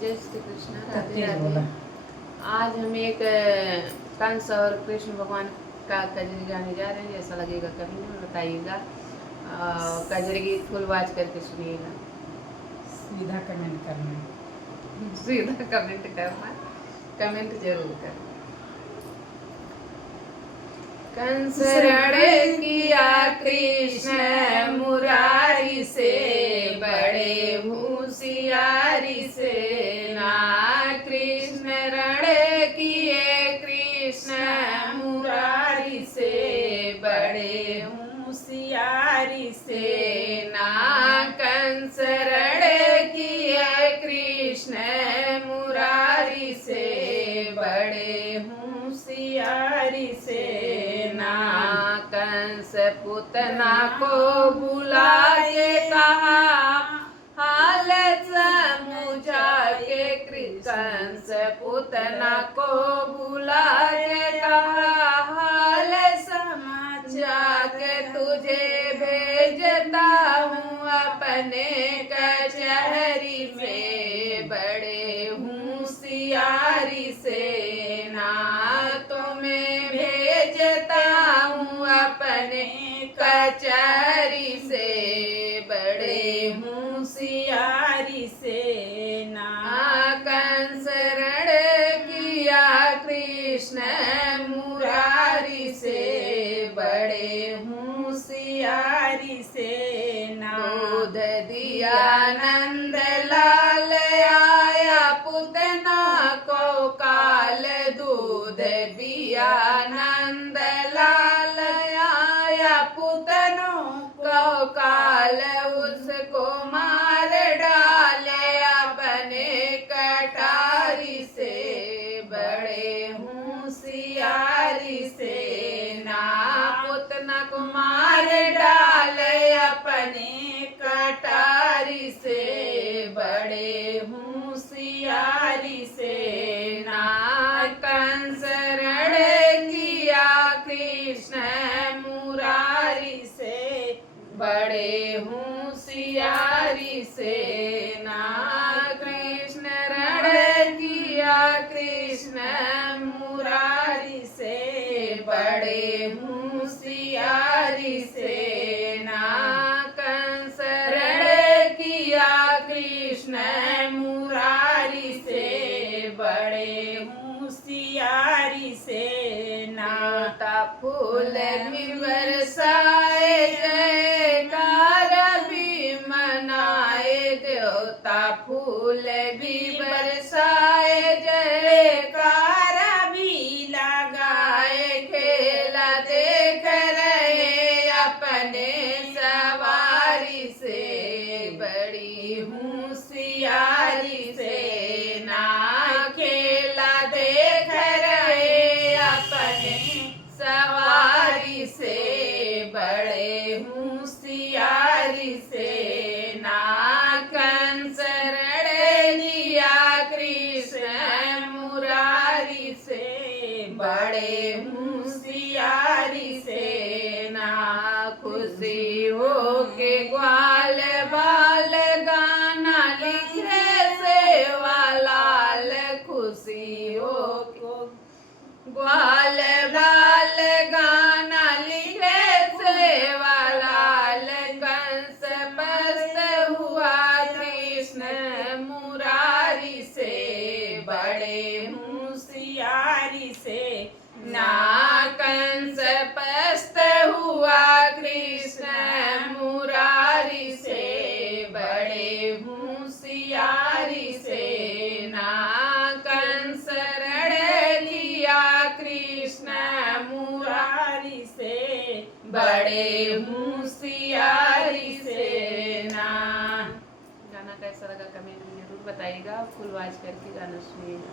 जय श्री कृष्ण, तब राधे तेज राधे। बोला। आज हम एक कंस और कृष्ण भगवान का कजरी गाने जा रहे हैं। जैसा लगेगा कभी नहीं बताइएगा। कजरी गीत फुल वाच करके सुनिएगा। सीधा कमेंट करना। सीधा कमेंट करना, कमेंट जरूर करना। कंस रण किया कृष्ण मुरारी से, बड़े होशियारी से ना। कृष्ण रण किए कृष्ण मुरारी से, बड़े होशियारी से ना। कंस रण किए कृष्ण मुरारी से, बड़े होशियारी से ना। कंस पुतना को बुलाए कहा, हाल समझा के। कंस पुतना को बुलाए कहा, हाल समझा के। तुझे भेजता हूँ अपने कचहरी में, बड़े होशियारी से ना। तुम्हें भेजता हूँ अपने कचहरी से, बड़े होशियारी से ना। कंस रण किया कृष्ण मुरारी से, बड़े होशियारी से ना। दूध दिया नंद लाल आया पुतना को काल, दूध दिया नंद लाल आया पुतनों को काल। उसको मार डाले अपने कटारी से, बड़े होशियारी से ना। पुतना को मार डाले अपने कटारी से, बड़े होशियारी से ना। कंस रण किया कृष्ण मुरारी से, बड़े होशियारी से ना। कृष्ण रण किया कृष्ण मुरारी से, बड़े होशियारी से ना। कंस रण किया कृष्ण मुरारी से, बड़े होशियारी से ना। फूल भी बरसाए, जयकार भी मनाए। देवता फूल भी बरसाए, जयकार भी लगाए। खेला देख रहे अपने सवारी से, बड़ी होशियारी से ना। खेला देख रहे अपने सवारी से, बड़े होशियारी से ना। कंस रण लिया कृष्ण मुरारी से, बड़े होशियारी से ना। खुशी हो के ग्वाल बाल गाना लिखे सेवालाल। खुशी हो ग्वाल बाल गाना लिखे सेवालाल। कंस पस्त हुआ कृष्ण मुरारी से, बड़े होशियारी से ना। कंस पस्त हुआ कृष्ण मुरारी से, बड़े होशियारी से ना। कंस रण लिया कृष्ण मुरारी से, बड़े होशियारी से ना। गाना कैसा लगा कमेंट में जरूर बताइएगा। फुल वाच करके गाना सुनिएगा।